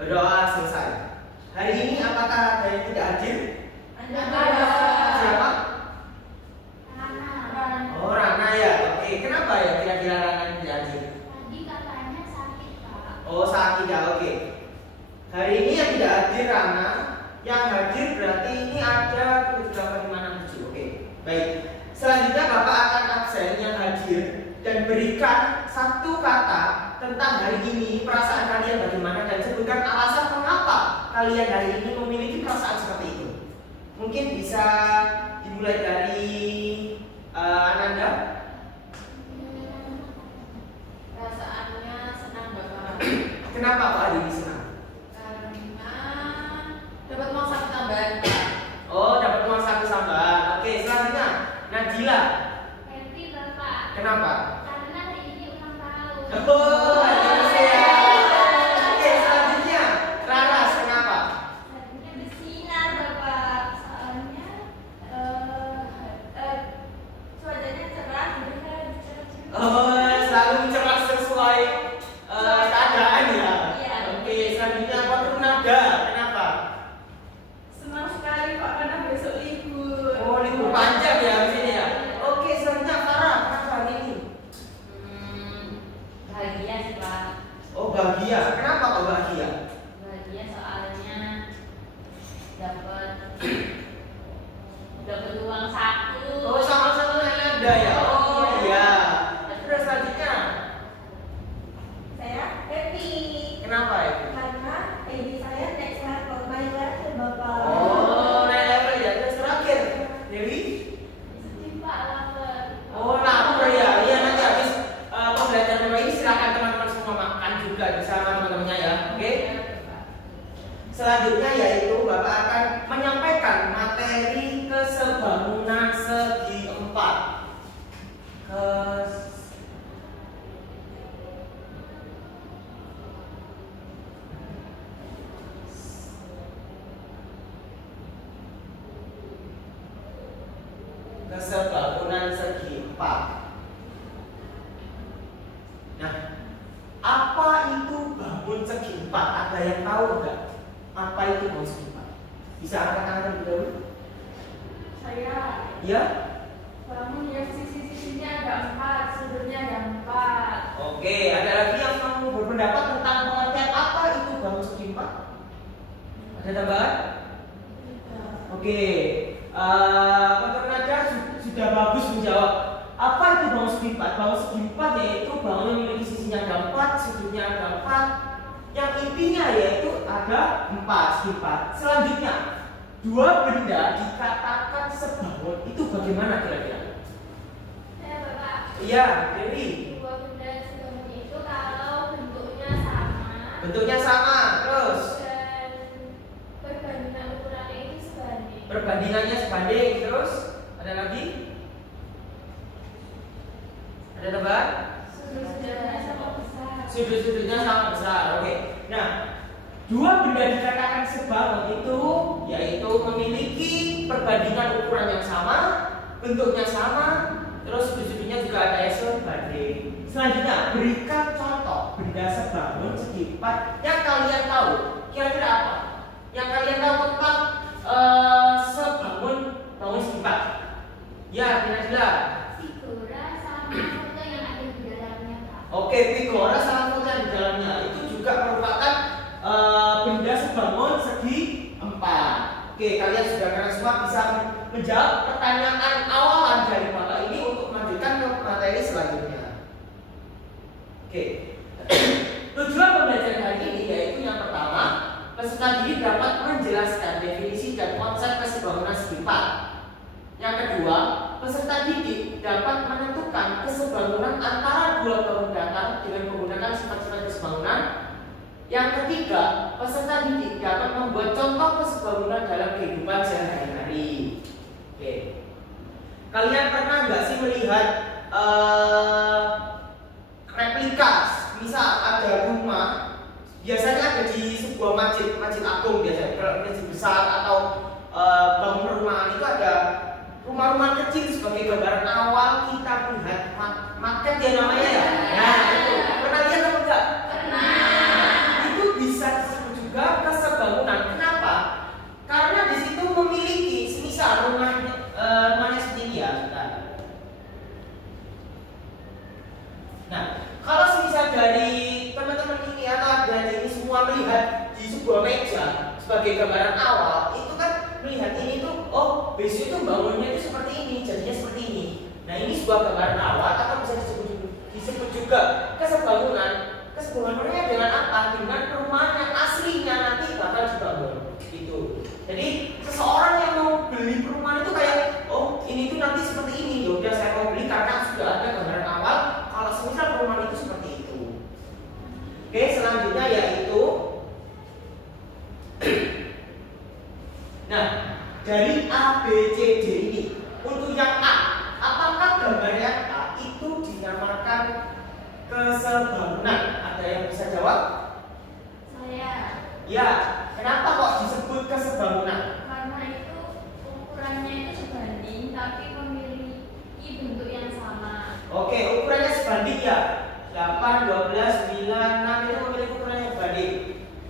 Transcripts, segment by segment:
Berdoa selesai. Hari ini apakah ada yang tidak hadir? Ada. Siapa? Rana. Oh, Rana ya. Oke, kenapa ya kira-kira Rana tidak hadir? Tadi katanya sakit, Pak. Oh, sakit ya. Oke. Hari ini yang tidak hadir Rana, yang hadir berarti ini ada 7, 8, 5, 6, 7. Oke. Baik. Selanjutnya Bapak akan absen yang hadir dan berikan satu kata tentang hari ini, perasaan kalian bagaimana, dan sebutkan alasan mengapa kalian hari ini memiliki perasaan seperti itu. Mungkin bisa dimulai dari Ananda. Perasaannya senang, Bapak. Kenapa Pak hari ini senang? Karena dapat uang saku tambahan, Pak. Oh, dapat uang saku tambahan. Oke, selanjutnya Najila. Happy, Bapak. Kenapa? Karena hari ini ulang tahun. Oh, ya. Oke, selanjutnya Laras. Kenapa? Hatinya bersinar, Bapak. Soalnya cuacanya cerah, jadi saya cerah-cerah. Oh, selalu cerah sesuai keadaan ya. Iya. Oke, selanjutnya Nada. Kenapa? Senang sekali, Pak, karena besok libur. Oh, libur panjang ya di sini ya. Oke, selanjutnya Farah. Kenapa hari ini? Bahagia sih, Pak. Oh, bahagia. Kenapa kok bahagia? Bahagia soalnya dapat uang saku. Oh, sama-sama Nada ya. Oh, iya. Terus selanjutnya Saya happy kenapa ya? karena ini saya next level, naik level, Bapak. Oh, naik level ya. Terus terakhir Dewi. Sedih, Pak, lapar. Oh, lapar ya. Iya, nanti habis pembelajaran Bapak ini silakan teman-teman semua makan juga bersama teman-temannya ya. Oke. Selanjutnya yaitu Bapak akan menyampaikan materi kesebangunan segi 4. Kesebangunan segi 4. Nah, apa itu bangun segi 4? Ada yang tahu enggak? Apa itu bangun segi 4? Bisa angkat tangan terlebih dahulu? Saya Ya? bangun yang sisi-sisinya ada 4, sudutnya ada 4. Oke, ada lagi yang mau berpendapat tentang pengertian apa itu bangun segi 4? Ada tambahan? Oke, Pak Nada sudah bagus menjawab. Apa itu bangun segi 4? Bangun segi 4 yaitu bangun yang memiliki sisinya ada 4, sudutnya ada 4, yang intinya yaitu ada 4, segi 4. Selanjutnya, dua benda dikatakan sebangun itu bagaimana kira-kira? Saya, Bapak. Iya, Dewi. Dua benda sebangun itu kalau bentuknya sama. Bentuknya sama, terus Dan perbandingan ukurannya itu sebanding. perbandingannya sebanding, terus ada lagi? Ada tambahan? Sudut-sudutnya sama besar. Sudut-sudutnya sama besar. Oke. Nah, dua benda dikatakan sebangun itu yaitu memiliki perbandingan ukuran yang sama, bentuknya sama, terus sudut-sudutnya juga ada yang sebanding. Selanjutnya, berikan contoh benda sebangun segi 4 yang kalian tahu. Kira-kira apa? Yang kalian tahu tentang bangun segi 4? Ya, kira-kira. Figura sama foto yang ada di dalamnya, Pak. Oke, figura sama foto di dalamnya itu juga merupakan benda sebangun segi 4. Oke, kalian sudah kalian semua bisa menjawab pertanyaan awalan dari Bapak ini untuk melanjutkan ke materi selanjutnya. Oke. Tujuan pembelajaran hari ini yaitu yang pertama, peserta didik dapat menjelaskan definisi dan konsep kesebangunan segi 4. Yang kedua, peserta didik dapat menentukan kesebangunan antara dua bangun datar dengan menggunakan sifat-sifat kesebangunan. Yang ketiga, peserta didik dapat membuat contoh kesebangunan dalam kehidupan sehari-hari. Oke. Kalian pernah nggak sih melihat replika? Misal ada rumah, biasanya ada di sebuah masjid agung biasanya, kalau masjid besar atau bangun perumahan itu ada rumah-rumah kecil sebagai gambaran awal kita melihat maket ya namanya ya. Nah, itu pernah lihat apa enggak? Pernah. Itu bisa disebut juga dari teman-teman ini atau dari ini semua melihat di sebuah meja sebagai gambaran awal, itu kan melihat ini tuh, oh besok itu bangunnya itu seperti ini, jadinya seperti ini. Nah ini sebuah gambaran awal atau bisa disebut juga kesebangunan. Kesebangunannya dengan apa? Dengan perumahan yang aslinya nanti bakal dibangun. Gitu. Jadi seseorang yang mau beli perumahan itu kayak, oh ini tuh nanti seperti ini. Ya udah saya mau beli karena sudah ada gambaran awal. Kalau semisal perumahan itu seperti itu. Oke, selanjutnya yaitu nah, dari A, B, C, D ini untuk yang A, apakah gambarnya A itu dinamakan kesebangunan? Ada yang bisa jawab? Saya. Ya, kenapa kok disebut kesebangunan? Karena itu ukurannya itu sebanding tapi memiliki bentuk yang sama. Oke, ukurannya sebanding ya. 8, 12, 9, 6 itu memiliki ukuran yang sebanding.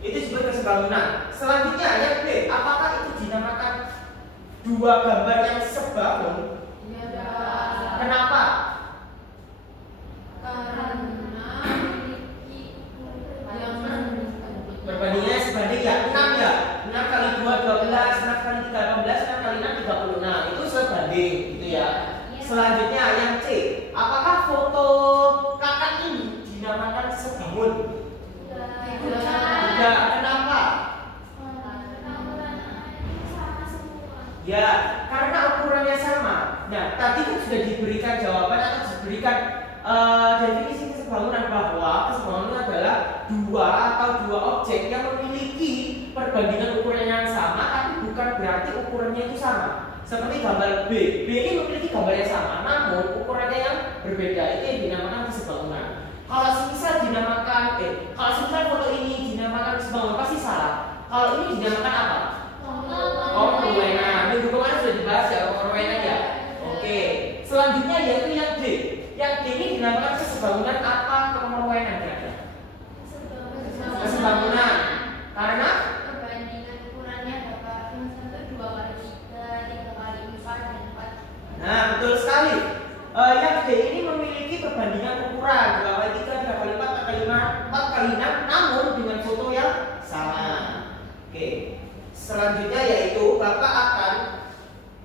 Itu disebut kesebangunan. Selanjutnya yang B, apakah itu dinamakan dua gambar yang sebangun? Ya. Kenapa? Karena memiliki yang Perbandingannya sebanding ya, 6 ya. 6 kali 2, 12, 6 kali 3, 18, 6 kali 6, 36. Itu sebanding gitu ya. Selanjutnya yang C, apakah foto kakak ini dinamakan sebangun? Tidak, kenapa? Ya, karena ukurannya sama. Nah, tadi kan sudah diberikan jawaban atau diberikan definisi kesebangunan bahwa kesebangunan adalah dua atau dua objek yang memiliki perbandingan ukuran yang sama, tapi bukan berarti ukurannya itu sama. Seperti gambar B, B ini memiliki gambar yang sama, namun ukurannya yang berbeda. Itu yang dinamakan kesebangunan. Kalau semisal dinamakan kalau semisal foto ini dinamakan kesebangunan pasti salah. Kalau ini dinamakan apa? Permainan. Minggu kemarin sudah dibahas ya permainan ya. Oke. Selanjutnya yaitu yang D. Yang D ini dinamakan kesebangunan apa permainan kira-kira? Kesebangunan. Karena perbandingan ukurannya dapat yang satu 2 kali 3, 3 kali 4 dan 4. nah, betul sekali. Yang D ini memiliki perbandingan ukuran 2 kali 3, 3 kali 4, 4 kali 5, 4 kali 6, namun dengan foto yang sama. Oke. Selanjutnya yaitu Bapak akan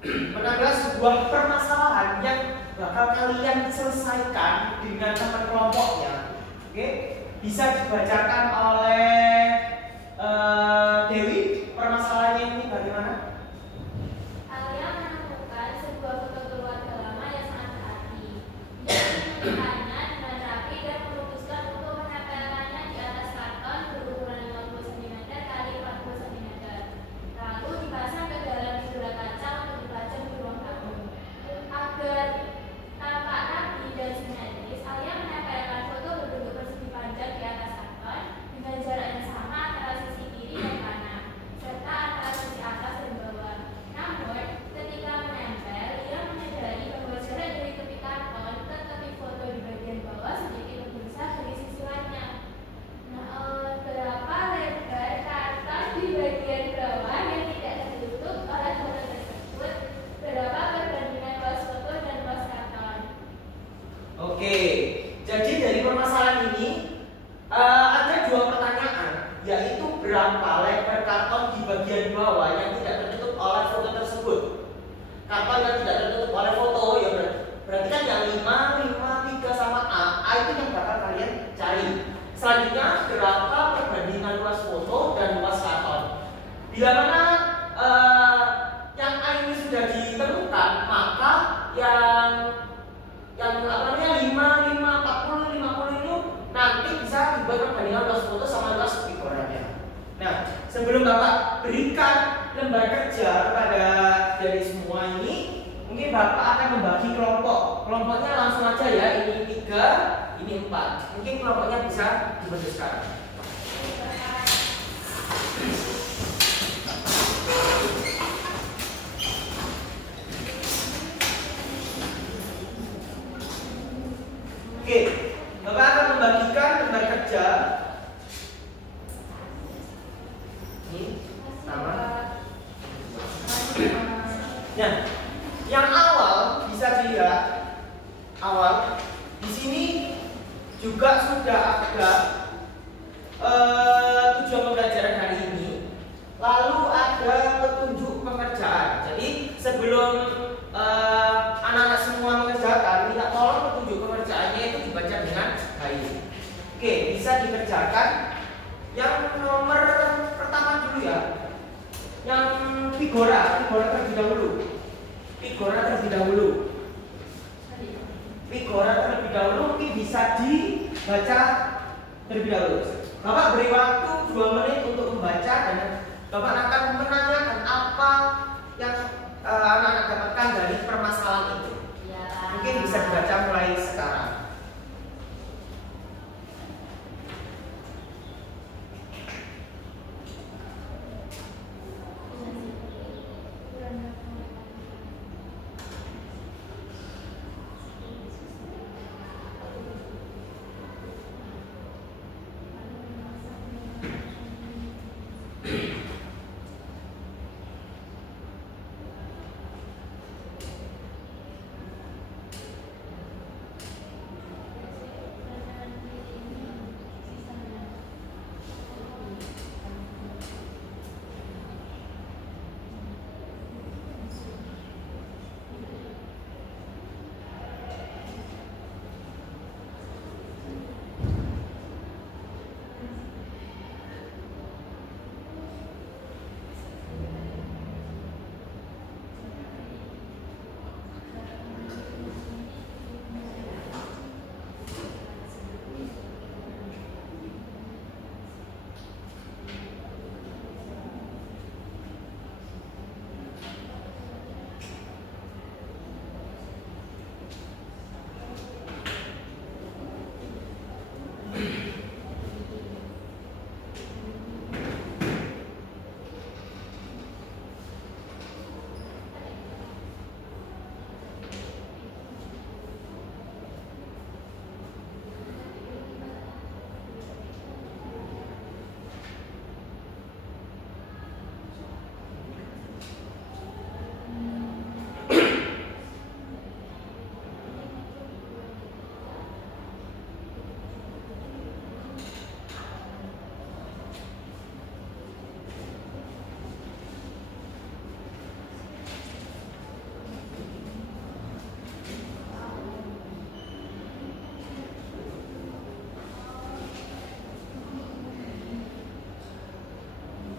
menanggapi sebuah permasalahan yang bakal kalian selesaikan dengan teman kelompoknya. Oke, bisa dibacakan oleh Dewi. Permasalahannya ini bagaimana? Alia menemukan sebuah foto keluarga lama yang sangat berarti. Dia menemukannya dengan rapi dan memutuskan untuk menempelkannya di atas karton berukuran 50 cm x 40 cm. Lalu dipasang ke dalam jendela kaca untuk dipajang di ruang tamu. Agar tampak rapi dan simetris, Alia menempelkan foto berbentuk persegi panjang di atas karton dengan jarak yang sama antara sisi kiri dan kanan, serta antara sisi atas dan bawah. Namun, ketika menempel, ia menyadari bahwa jarak dari tepi karton ke tepi foto di bagian bawah sedikit lebih besar dari sisi lainnya. Nah, berapa lebar karton di bagian bawah yang tidak tertutup oleh foto tersebut? Berapa perbandingan luas foto dan luas karton? Oke, jadi dari permasalahan ini ada dua pertanyaan, yaitu berapa lebar karton di bagian bawah yang tidak tertutup oleh foto tersebut. Karton yang tidak tertutup oleh foto ya berarti kan yang 5, 5, 3 sama A itu yang bakal kalian cari. Selanjutnya berapa perbandingan luas foto dan luas karton. Bila mana yang A ini sudah ditemukan, maka yang 5, 5, 40, 50 itu nanti bisa dibuat perbandingan luas foto sama luas figurannya. Nah, sebelum Bapak berikan lembar kerja kepada dari semua ini, mungkin Bapak akan membagi kelompok. Kelompoknya langsung aja ya, ini 3, ini 4. Mungkin kelompoknya bisa dibentuk sekarang. Oke, Bapak akan membagikan lembar kerja. Ini sama. Nah, yang awal bisa dilihat awal di sini juga sudah ada tujuan pembelajaran hari ini, lalu ada petunjuk pekerjaan. Jadi sebelum anak-anak semua mengerjakan, minta tolong petunjuk pekerjaannya itu dibaca dengan baik. Oke, bisa dikerjakan. Yang nomor pertama dulu ya, yang Figora terlebih dahulu. Figora terlebih dahulu mungkin bisa dibaca terlebih dahulu. Bapak beri waktu 2 menit untuk membaca dan Bapak akan menanyakan apa yang anak-anak dapatkan dari permasalahan itu. Mungkin bisa dibaca mulai sekarang.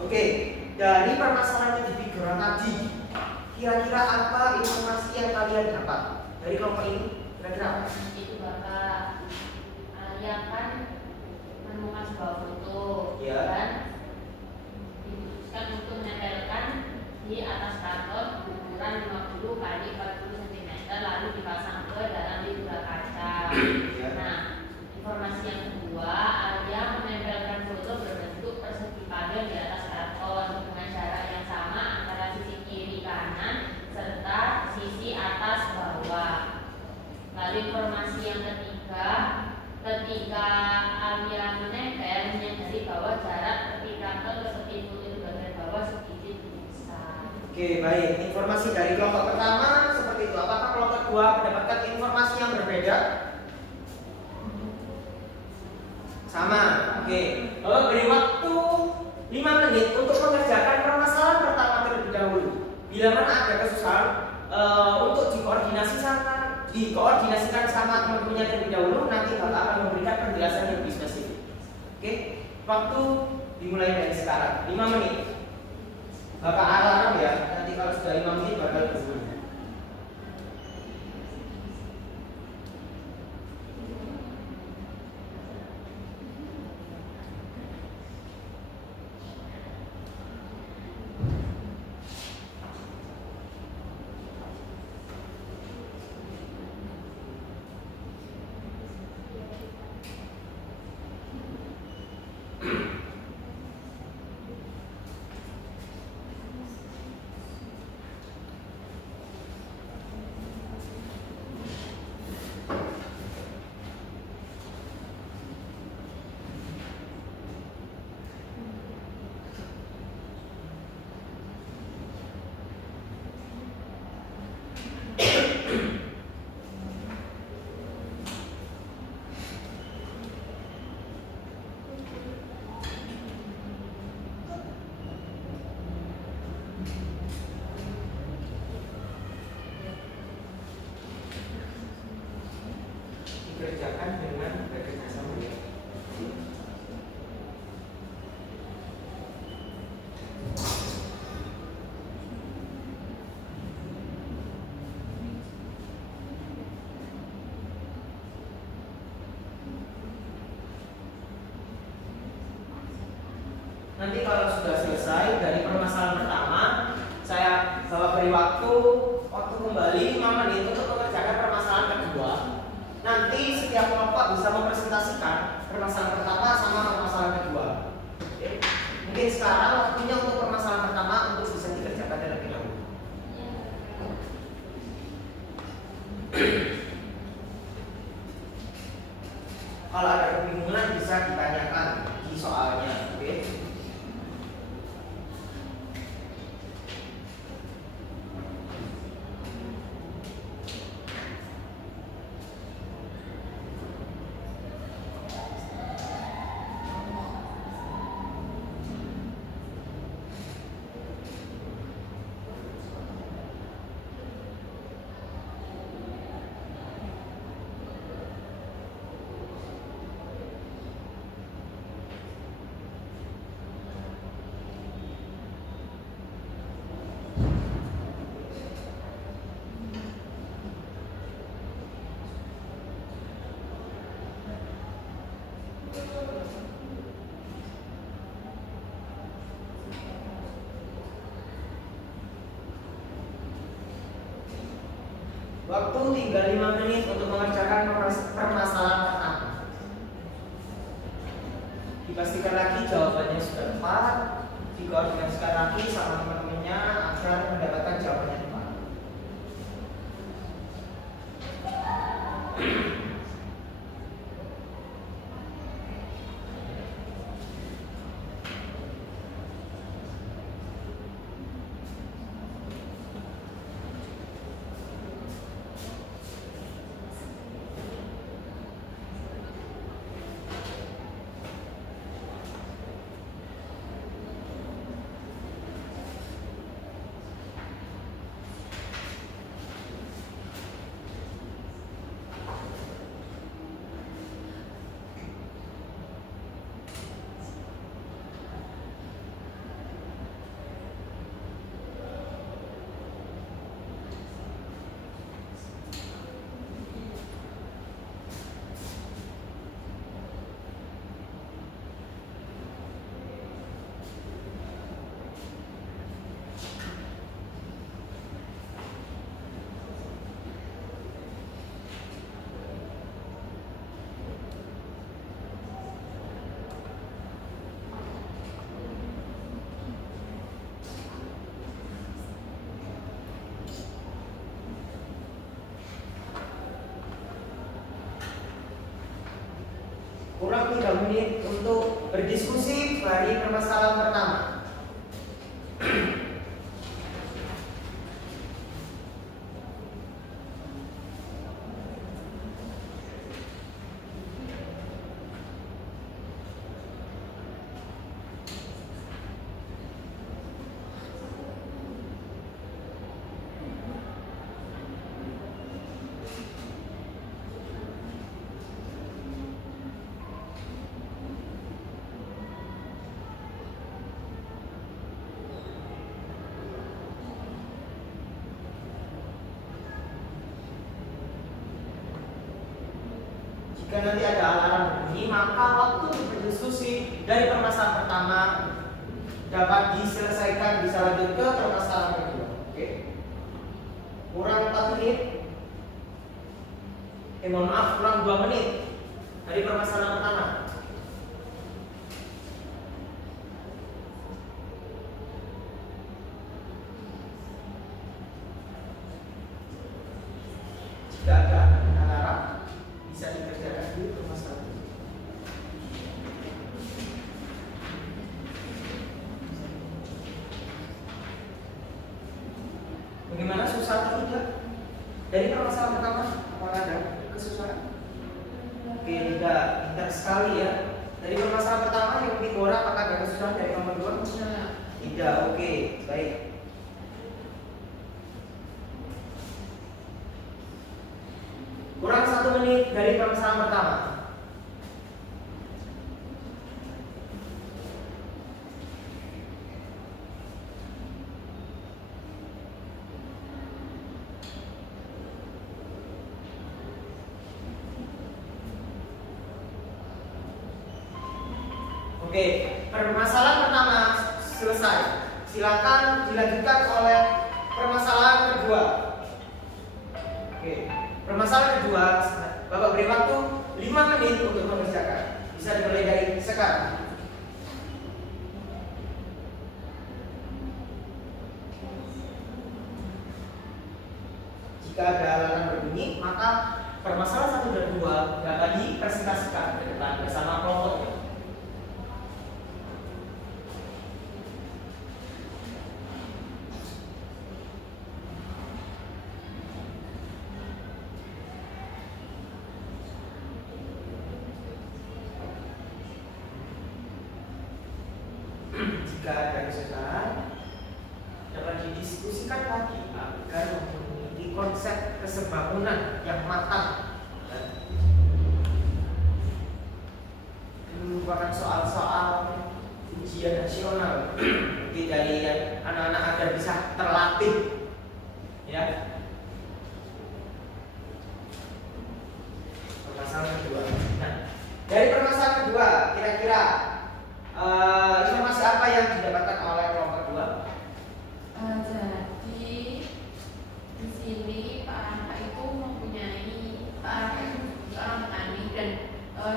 Oke, dari permasalahan yang di Figora tadi, kira-kira apa informasi yang kalian dapat dari kelompok ini? Kira-kira apa? Itu Bapak, yang kan menemukan sebuah foto, Ya. dan diputuskan untuk menempelkan di atas karton ukuran 50 x 40 cm, lalu dipasang ke dalam figura kaca. Ya. Nah, informasi yang kedua, Arya menempelkan foto berbentuk persegi pagar di atas karton dengan jarak yang sama antara sisi kiri kanan serta sisi atas bawah. Lalu informasi yang ketiga, ketika Arya menempel menyadari bahwa jarak tepi karton ke tepi foto itu bagian bawah sedikit besar. Oke, baik. Informasi dari kelompok pertama seperti itu. Apakah kelompok kedua mendapatkan informasi yang berbeda? Sama. Oke. Bapak beri waktu 5 menit untuk mengerjakan permasalahan pertama terlebih dahulu. Bila mana ada kesusahan untuk dikoordinasikan sama teman-temannya terlebih dahulu, nanti Bapak akan memberikan penjelasan yang lebih spesifik. Oke. Waktu dimulai dari sekarang. 5 menit. Bapak alarm ya. Nanti kalau sudah 5 menit bakal berbunyi. Nanti kalau sudah selesai dari permasalahan pertama, saya beri waktu kembali 5 menit untuk mengerjakan permasalahan kedua. Nanti setiap kelompok bisa mempresentasikan permasalahan pertama sama permasalahan kedua. Oke. Mungkin sekarang waktunya untuk permasalahan pertama untuk bisa dikerjakan terlebih dahulu. Kalau ada kebingungan bisa ditanyakan di soalnya, oke? Waktu tinggal 5 menit untuk mengerjakan permasalahan pertama. Dipastikan lagi jawabannya sudah tepat, dikoordinasikan lagi sama teman-temannya agar mendapatkan jawabannya tepat. Kurang 3 menit untuk berdiskusi dari permasalahan pertama. Jika nanti ada alarm bunyi, maka waktu berdiskusi dari permasalahan pertama dapat diselesaikan, bisa lanjut ke permasalahan kedua. Oke? Kurang 4 menit. Mohon maaf, kurang 2 menit dari permasalahan pertama. Jika ada alarm, bisa dikerjakan di permasalahan. Bagaimana, susah atau tidak? Dari permasalahan pertama, apakah ada kesusahan? Oke, tidak, pintar sekali ya. Dari permasalahan pertama yang lebih kurang, apakah ada kesusahan dari nomor 2? Tidak, oke, baik. Kurang 1 menit dari permasalahan pertama. Oke, Oke, permasalahan pertama selesai. Silakan dilanjutkan oleh permasalahan kedua. Oke, permasalahan kedua, Bapak beri waktu 5 menit untuk mengerjakan. Bisa dimulai dari sekarang. Jika ada alarm berbunyi, maka permasalahan 1 dan 2 dapat dipresentasikan ke depan bersama kelompoknya. Jika ada kesulitan, dapat didiskusikan lagi agar memiliki konsep kesebangunan yang matang. Ini merupakan soal-soal ujian nasional, jadi dari anak-anak agar bisa terlatih, ya. Permasalahan kedua. Nah, dari permasalahan kedua, kira-kira informasi apa yang didapatkan oleh kelompok kedua? Jadi di sini Pak Rangka itu mempunyai seorang petani dan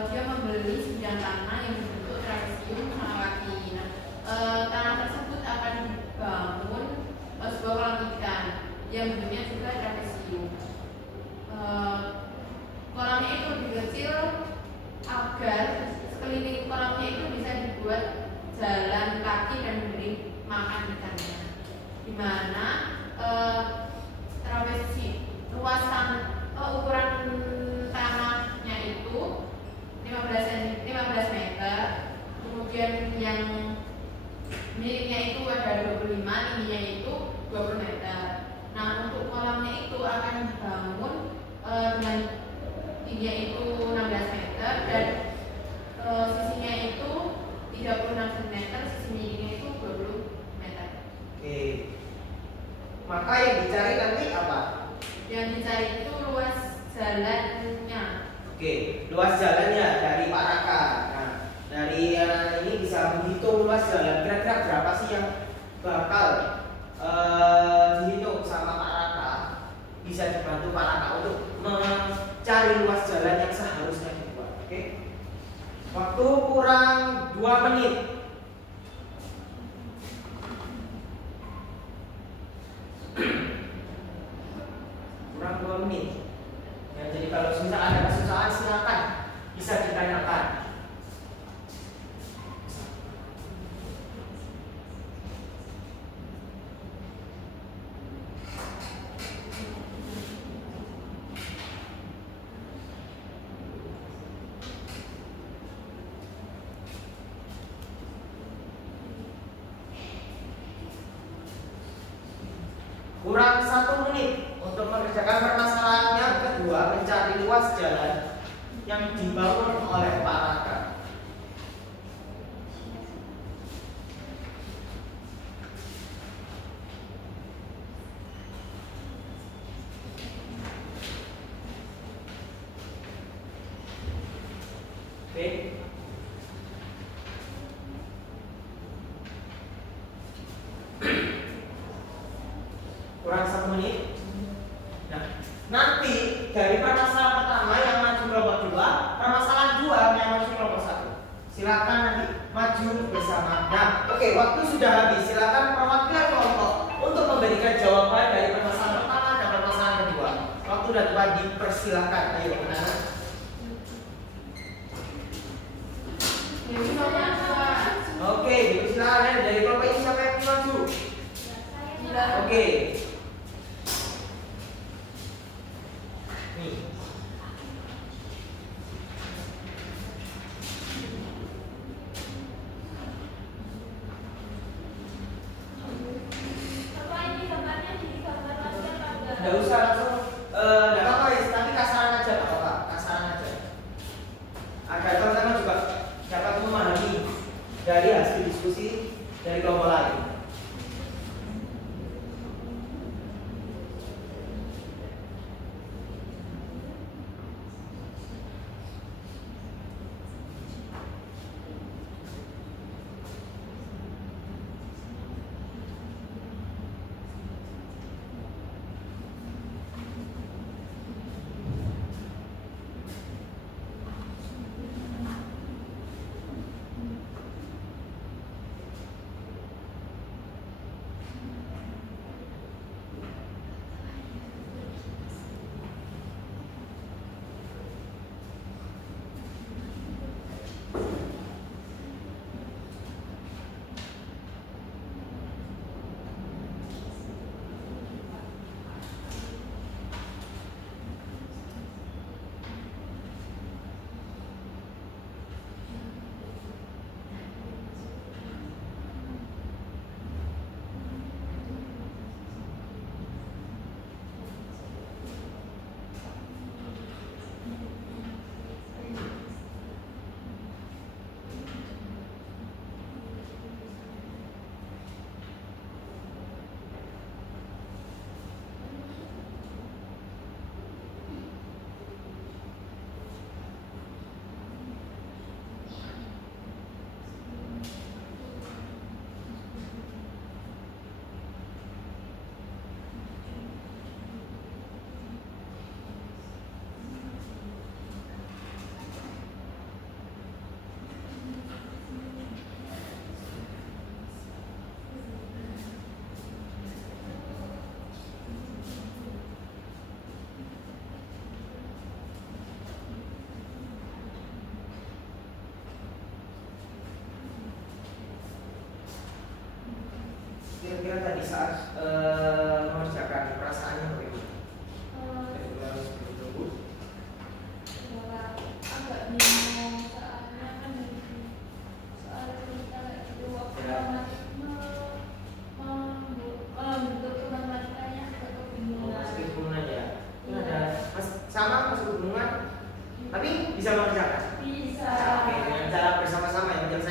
dia membeli sebidang tanah yang berbentuk trapesium melewati. Tanah tersebut akan dibangun sebuah kolam ikan yang bentuknya juga trapesium. Kolamnya itu lebih kecil agar sekeliling kolamnya itu bisa dibuat jalan kaki dan memberi makan ikannya, di mana ukuran tanahnya itu 15 meter, kemudian yang miliknya itu ada 25, tingginya itu 20 meter. Nah, untuk kolamnya itu akan dibangun dengan tingginya itu 16 meter dan sisinya itu 36 cm, sisi miliknya itu 20 meter. Oke. Maka yang dicari nanti apa? Yang dicari itu luas jalannya. Oke, luas jalannya dari Pak Raka. Nah, dari ini bisa menghitung luas jalan. Kira-kira berapa sih yang bakal dihitung sama Pak Raka? Bisa dibantu Pak Raka untuk mencari luas jalan yang seharusnya dibuat. Oke. Waktu kurang 2 menit. Kurang 2 menit. Ya, jadi kalau misal ada kesusahan silakan bisa ditanyakan. Kurang 1 menit untuk mengerjakan permasalahan yang kedua, mencari luas jalan yang dibangun oleh Pak Raka. Oke. Kurang 1 menit. Nah, nanti dari permasalahan pertama yang maju kelompok 2, permasalahan 2 yang maju kelompok 1. Silakan nanti maju bersama. Nah, oke, waktu sudah habis. Silakan perwakilan kelompok untuk memberikan jawaban dari permasalahan pertama dan permasalahan kedua. Waktu dan tempat dipersilakan. Ayo, anak-anak. Oke, silakan dari kelompok ini siapa yang maju? Oke. Nih. Nggak usah langsung, nggak apa-apa ya, tapi kasaran aja, nggak apa-apa, kasaran aja. Agar teman-teman juga dapat memahami dari hasil diskusi dari kelompok lain.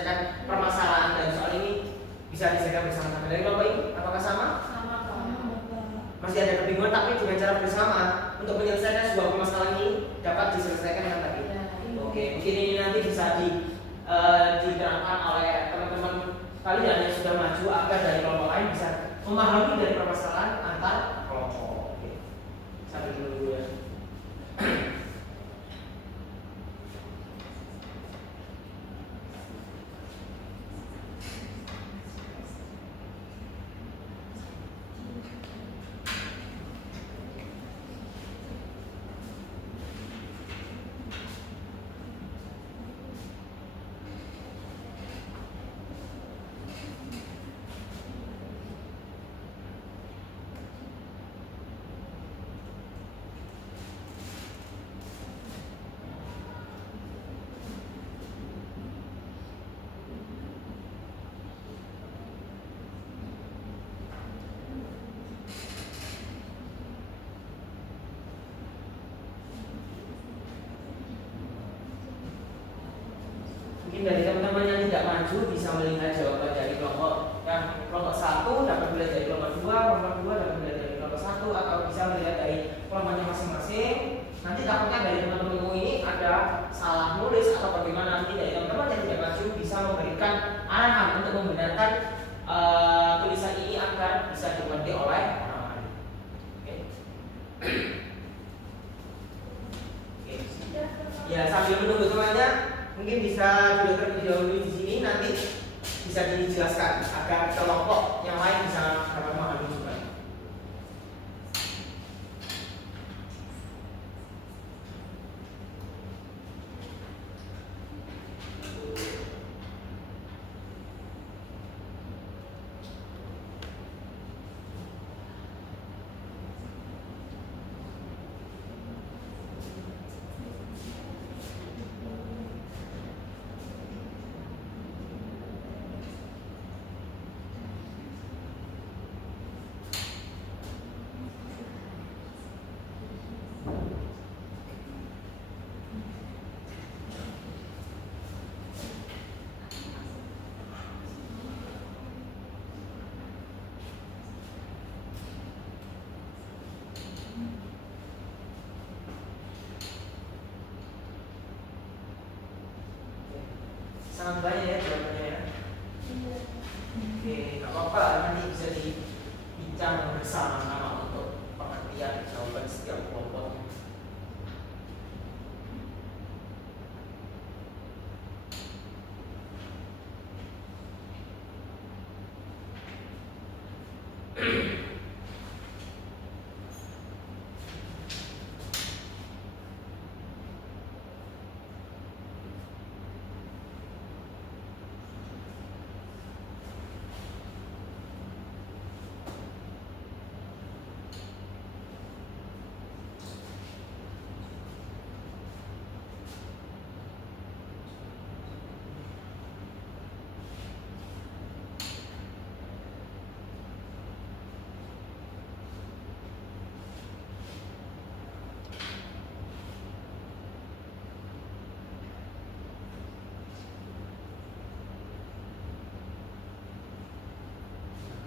menyelesaikan permasalahan dan soal ini bisa diselesaikan bersama-sama. Dari kelompok ini apakah sama? Sama Pak. Masih ada kebingungan tapi dengan cara bersama untuk menyelesaikan sebuah permasalahan ini dapat diselesaikan dengan tadi. Ya. Oke, mungkin ini nanti bisa diterangkan oleh teman-teman kalian yang sudah maju agar dari kelompok lain bisa memahami dari permasalahan antar kelompok. Oke. Sampai dulu ya. Mungkin dari teman-teman yang tidak maju bisa melihat jawaban dari kelompok yang kelompok 1 dapat melihat dari kelompok 2, kelompok 2 dapat melihat dari kelompok 1, atau bisa melihat dari kelompoknya masing-masing. Nanti takutnya dari teman-temanmu ini ada salah nulis atau bagaimana, nanti dari teman-teman yang tidak maju bisa memberikan arahan untuk membenarkan tulisan ini agar bisa dimengerti oleh orang lain. Oke. Oke. Ya, sambil menunggu temannya mungkin bisa juga terlebih dahulu di sini, nanti bisa dijelaskan agar kelompok yang lain bisa dapat memahami juga. Sangat banyak ya jawabannya ya. Oke, nggak apa-apa, nanti bisa dibincang bersama-sama untuk pengertian jawaban setiap kelompok.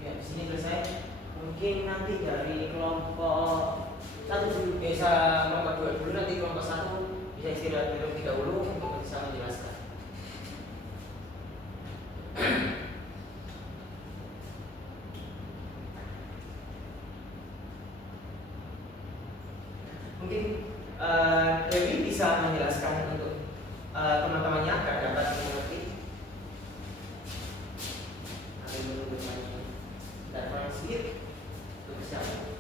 Ya, di sini selesai. Mungkin nanti dari kelompok 1 bisa kelompok 2 dulu, nanti kelompok 1 bisa istirahat dulu dahulu untuk bisa menjelaskan. Mungkin Dewi bisa menjelaskan untuk teman-temannya agar dapat mengerti. Ambil menunggu temannya. Dan orang sedikit untuk siapa?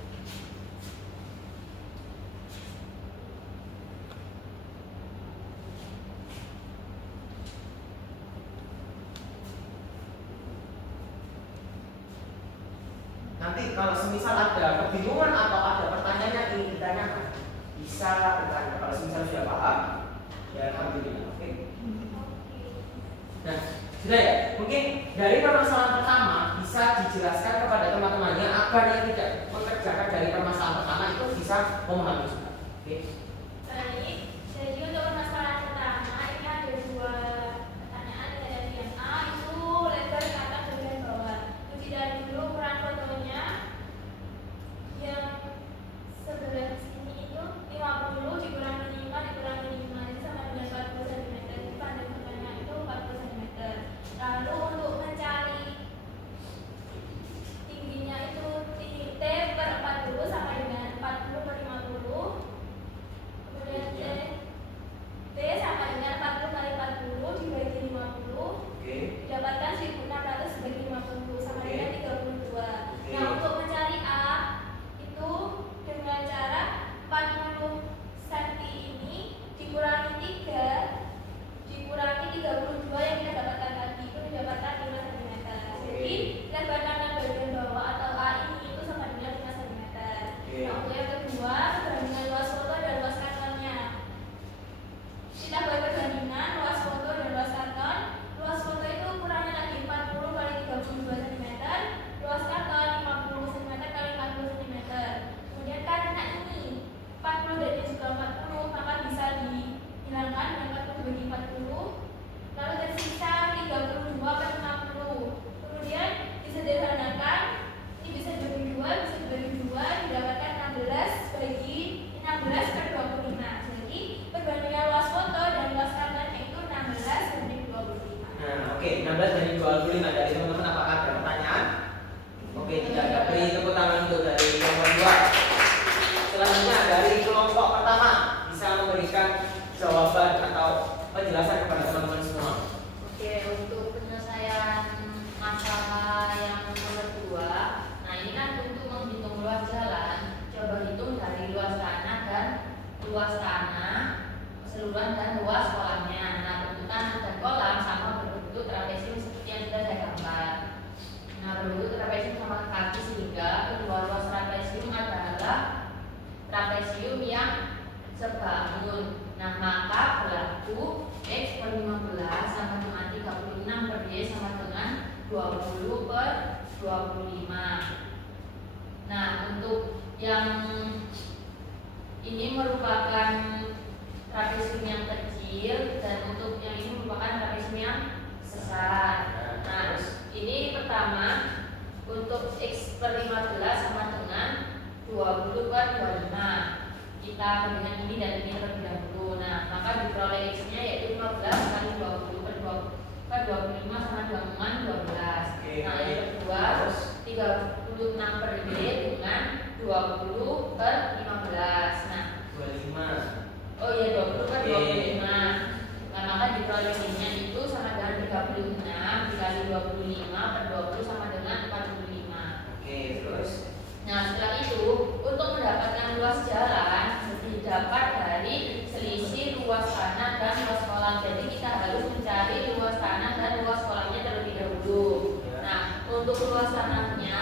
Nanti kalau semisal ada kebingungan atau ada pertanyaan yang ingin ditanyakan, bisa bertanya. Kalau semisal sudah paham, ya alhamdulillah. Oke. Nah, sudah ya. Mungkin dari permasalahan pertama bisa dijelaskan kepada teman-temannya agar yang tidak mengerjakan dari permasalahan pertama itu bisa memahami juga. Oke. Baik, jadi untuk permasalahan pertama ini ada 2 pertanyaan dari yang A Oke, 16 dari 25 dari teman-teman, apakah ada pertanyaan? Oke, tidak ada. Beri tepuk tangan untuk dari kelompok 2. Selanjutnya dari kelompok pertama bisa memberikan jawaban atau penjelasan kepada teman-teman semua. Oke, untuk penyelesaian masalah yang nomor 2, nah ini kan untuk menghitung luas jalan, coba hitung dari luas tanah dan luas tanah keseluruhan dan luas kolamnya. Nah, bentukan dan kolam sama berbentuk trapesium seperti yang sudah saya gambar. Nah, berbentuk trapesium sama kaki sehingga kedua luas trapesium adalah trapesium yang sebangun. Nah, maka berlaku X per 15 sama dengan 36 per Y sama dengan 20 per 25. Nah, untuk yang ini merupakan trapesium yang kecil dan untuk yang ini merupakan trapesium yang besar. Nah, ini pertama untuk X per 15 sama dengan 20 per 25. Kita dengan ini dan ini terlebih dahulu. Nah, maka diperoleh X-nya yaitu 15 kali 20 per 25 sama dengan 12. Nah, yang kedua 36 per Y dengan 20 per 15. Nah, 25. Oh iya, 20 per 25. Nah, maka diperoleh Y-nya itu sama dengan 36 dikali 25 per 20 sama dengan 45. Oke, terus. Nah, setelah itu untuk mendapatkan luas jalan didapat dari selisih luas tanah dan luas kolam. Jadi kita harus mencari luas tanah dan luas kolamnya terlebih dahulu. Nah, untuk luas tanahnya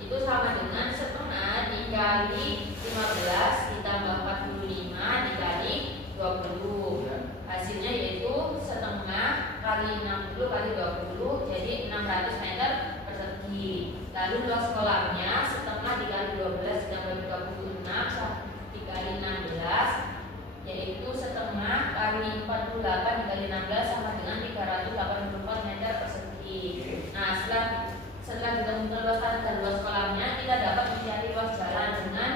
itu sama dengan setengah dikali 15 ditambah 45 dikali 20. Hasilnya yaitu setengah kali 60 kali 20, jadi 600 meter persegi. Lalu luas kolamnya setengah dikali 12 ditambah 36 dikali 16, yaitu setengah kali 48 dikali 16 sama dengan 384 meter persegi. Nah, setelah ditemukan luas tanah dan luas kolamnya, kita dapat mencari luas jalan dengan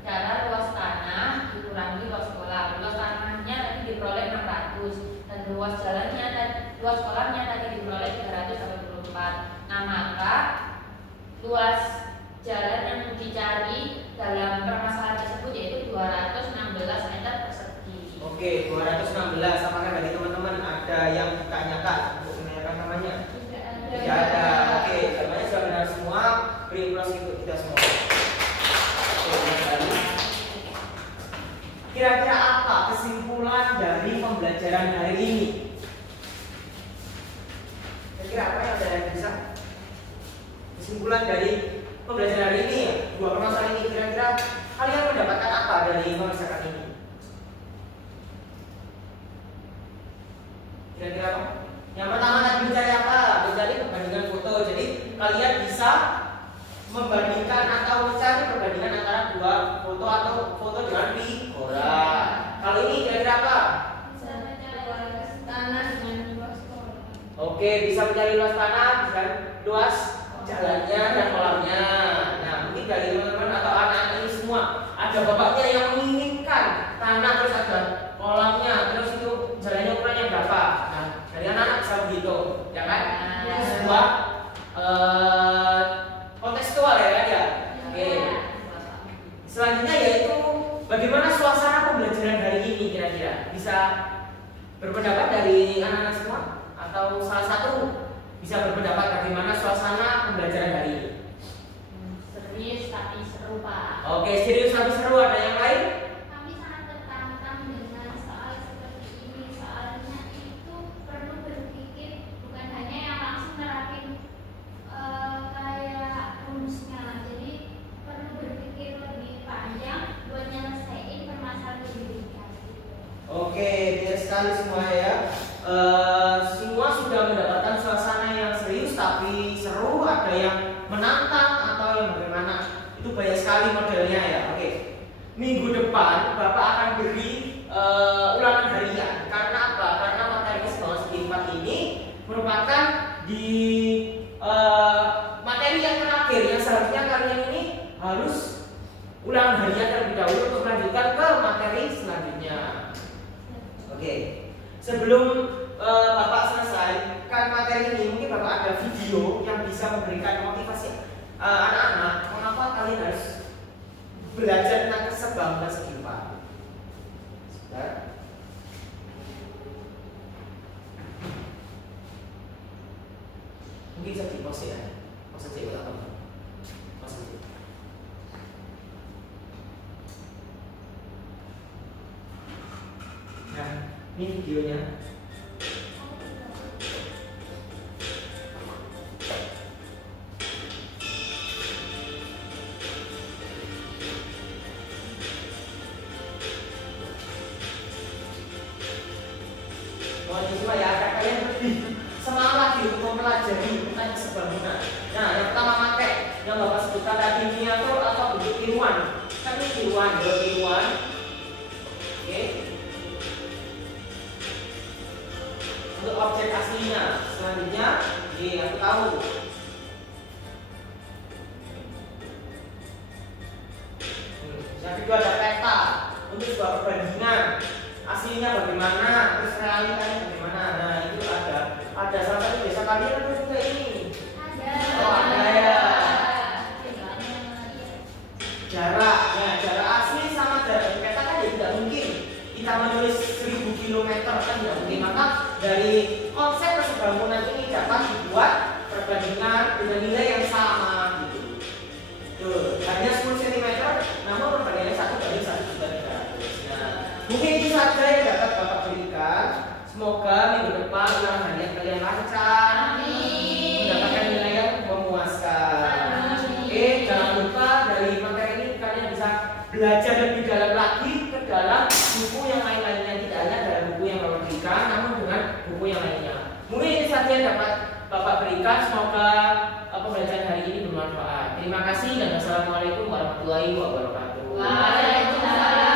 cara luas tanah dikurangi luas kolam. Luas tanahnya tadi diperoleh 600 dan luas jalannya dan luas kolamnya tadi diperoleh 384. Nah, maka luas jalan yang dicari dalam permasalahan tersebut yaitu 216 meter persegi. Oke, 216. Apakah dari teman-teman ada yang ditanyakan untuk menanyakan namanya? Tidak ada. Oke, namanya sudah benar semua. Beri plus untuk kita semua. Oke, kira-kira apa kesimpulan dari pembelajaran hari ini? Kira-kira apa yang ada bisa? Kesimpulan dari pembelajaran hari ini ya, dua permasalahan ini, kira-kira kalian mendapatkan apa dari pembelajaran ini? Kira-kira apa? Yang pertama tadi mencari apa? Mencari perbandingan foto. Jadi kalian bisa membandingkan atau mencari perbandingan antara dua foto atau foto dengan figura. Kalau ini kira-kira apa? Bisa mencari luas tanah dengan luas kolam. Oke, bisa mencari luas tanah dan luas jalannya dan kolamnya. Nah, mungkin dari teman-teman atau anak-anak ini semua ada bapaknya yang menginginkan tanah terus ada kolamnya, terus itu jalannya ukurannya berapa. Nah, dari anak-anak bisa begitu, ya kan? Itu sebuah kontekstual ya kan ya. Oke. Selanjutnya yaitu bagaimana suasana pembelajaran hari ini kira-kira? Bisa berpendapat dari anak-anak semua atau salah satu bisa berpendapat bagaimana suasana pembelajaran hari ini? Serius tapi seru, Pak. Oke, serius tapi seru. Ada yang lain? Kami sangat tertantang dengan soal seperti ini. Soalnya itu perlu berpikir, bukan hanya yang langsung nerapin kayak rumusnya. Jadi perlu berpikir lebih panjang buat nyelesain permasalahan lebih ringkas. Oke, biar sekali semua ya. Semua sudah mendapatkan suasana yang serius tapi seru, ada yang menantang atau yang bagaimana. Itu banyak sekali modelnya ya. Oke. Minggu depan Bapak akan beri ulangan harian. Karena apa? Karena materi keseimbangan segi 4 ini merupakan di materi yang terakhir yang seharusnya kalian ini harus ulangan harian terlebih dahulu untuk melanjutkan ke materi selanjutnya. Oke. Sebelum Bapak selesai, kan materi ini mungkin Bapak ada video yang bisa memberikan motivasi anak-anak mengapa kalian harus belajar tentang kesebangunan segi empat. Mungkin bisa di-pause ya. Pause aja atau pause aja. Nah, ini videonya. Mohon disimak ya, agar kalian lebih semangat lagi untuk mempelajari tentang kesebangunan. Nah, yang pertama pakai yang Bapak sebutkan tadi miniatur atau bentuk tiruan. Kan ini tiruan, tiruan. Oke. Untuk objek aslinya, selanjutnya, ini aku tahu. Yang kedua ada peta untuk sebuah perbandingan. Aslinya bagaimana, terus realitanya bagaimana. Nah, itu ada salah satu desa kalian ada juga ini. Oh, ada ya. Jarak, ya jarak asli sama jarak di peta kan ya tidak mungkin kita menulis 1000 km kan tidak mungkin. Maka dari konsep kesebangunan ini dapat dibuat perbandingan dengan nilai yang sama gitu. Tuh, hanya 10 cm namun perbandingannya 1:1,300. Nah, mungkin itu saja yang dapat Bapak berikan. Semoga minggu depan ulangan harian kalian lancar, mendapatkan nilai yang memuaskan. Oke, jangan lupa dari materi ini kalian bisa belajar lebih dalam lagi ke dalam buku yang lain-lainnya, tidak hanya dalam buku yang Bapak berikan, namun dengan buku yang lainnya. Mungkin ini saja yang dapat Bapak berikan. Semoga pembelajaran hari ini bermanfaat. Terima kasih dan wassalamualaikum warahmatullahi wabarakatuh. Waalaikumsalam.